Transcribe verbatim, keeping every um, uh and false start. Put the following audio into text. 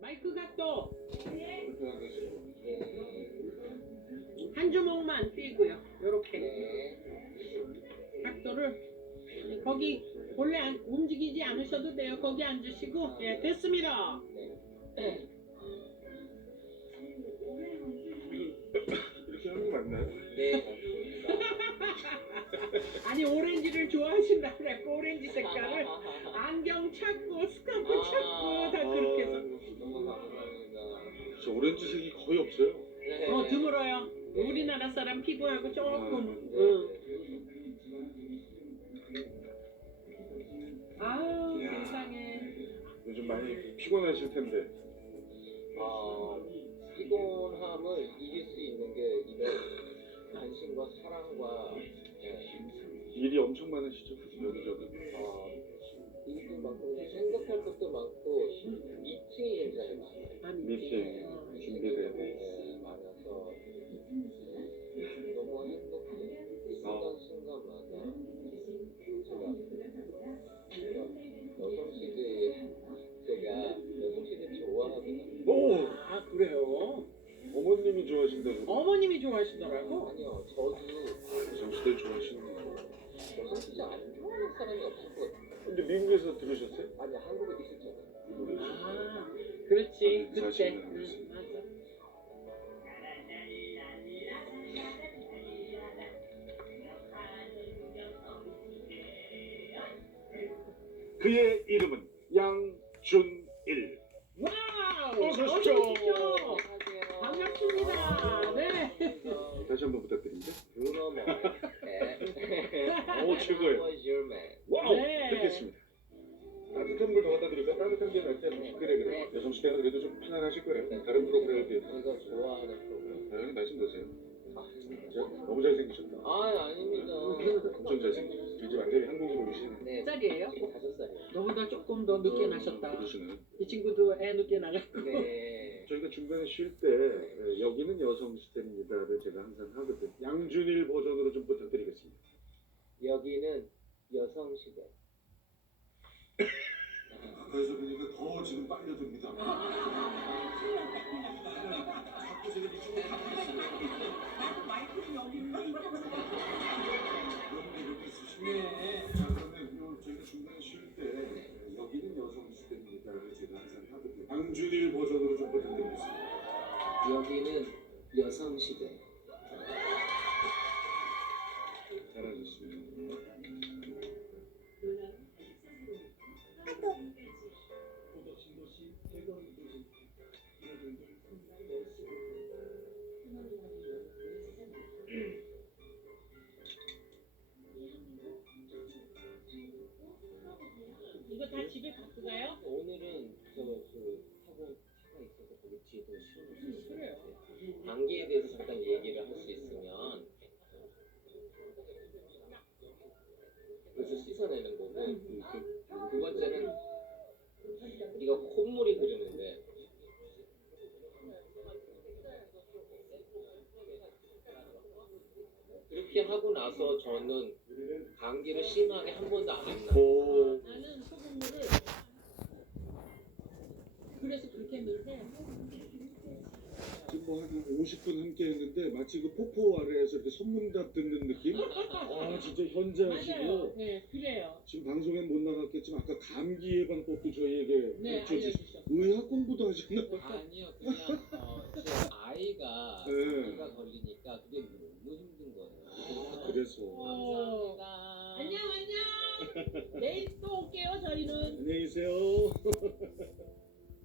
마이크가 또 한 주먹만 띄고요. 요렇게 각도를 거기 원래 안, 움직이지 않으셔도 돼요. 거기 앉으시고. 예, 됐습니다. 이렇게 하는 거 맞나요? 네. 아니 오렌지를 좋아하신다 그랬고 오렌지 색깔을 안경 찾고 스카프 찾고 다 그렇게 해서 너무 감사합니다. 저 오렌지색이 거의 없어요. 네. 어 드물어요. 우리나라 사람 피부하고 조금 네. 응. 아우 이야. 세상에. 요즘 많이 피곤하실 텐데. 아, 피곤함을 이길 수 있는 게 이런 관심과 사랑과 네. 일이 엄청 많으시죠? 여기저기. 아, 일도 많고 생각할 것도 많고 미팅이 굉장히 많아요. 아, 미팅 어. 준비돼야 돼. 네, 많아서 너무 행복해요. 순간순간마다 제가 여성시대 제가 여성시대 좋아하거든요. 오! 아 그래요? 어머님이 좋아하신다고. 어머님이 좋아하시더라고. 아니요, 저도 여성시대 좋아하시는 거. 여성시대 안 좋아하는 사람이 없을 것 같아요. 근데 미국에서 들으셨어요? 아니, 한국에 있었잖아요. 아 그렇지 그때. 사실 은 응, 맞아. 그의 이름은 양준일. 와우! 어서 오십시오. 안녕하세요. 반갑습니다. 네. 다시 한번 부탁드립니다. 브루노 머. 네. 오, 최고예요. Was your man. 와우! 네. 뵙겠습니다. 따뜻한 물 더 갖다 드릴까? 따뜻한 게 낫지 않나? 그래 그래. 네. 여성시대는 그래도 좀 편안하실 거예요. 네. 다른 프로그램에 비해서. 제가 좋아하는 프로그램. 아, 형님 말씀드세요. 아, 진짜 너무 잘생기셨다. 아, 아닙니다. 엄청 잘생기셨어. 이제 완전히 한국으로 오시네. 네. 몇 살이에요? 지금 다섯 살이에요. 너보다 조금 더 늦게 나셨다. 그러시네. 이 친구도 애 늦게 나갔고. 네. 저희가 중간에 쉴 때 에, 여기는 여성시대입니다를 제가 항상 하거든. 양준일 버전으로 좀 부탁드리겠습니다. 여기는 여성시대. 가까이서 보니까 더 지금 빨려듭니다. 자꾸 제가 이쪽으로 가고 있어요. 마이크는 여기 있는데. 이렇게 쓰시네. 자, 그러면 요 저희가 중간에 쉴 때 여기는 여성시대입니다를 제가 항상 하거든요. 양준일 버전으로 좀 부탁드리겠습니다. 여기는 여성시대. 잘하셨습니다. 이거 다 집에 갖고 가요? 오늘은 저그 학원 차가 있어서 거기 뒤에도 실을 수 그래요. 있어요. 단기에 대해서 잠깐 얘기를 할 수 있으면 그래서 씻어내는 거고 그, 두 번째는 우리가 콧물이 흐르는데 그렇게 하고 나서 저는 감기를 심하게 한 번도 안 했나. 오. 나는 소금물을 그래서 그렇게 했는데 지금 뭐한 오십 분 함께 했는데 마치 그 폭포 아래에서 이렇게 선문답 듣는 느낌? 아 진짜 현자시고 맞아요. 네 그래요. 지금 방송엔 못 나갔겠지만 아까 감기 예방법도 저희에게 네 가르쳐 주시- 알려주셨어요. 의학 공부도 하셨나 봐요. 아니요, 그냥 어, 제 아이가 네. 아이가 걸리니까 그게 너무 힘든 거예요. 그래서 어. 감사합니다. 안녕 안녕. 내일 또 올게요 저희는. 안녕히 계세요.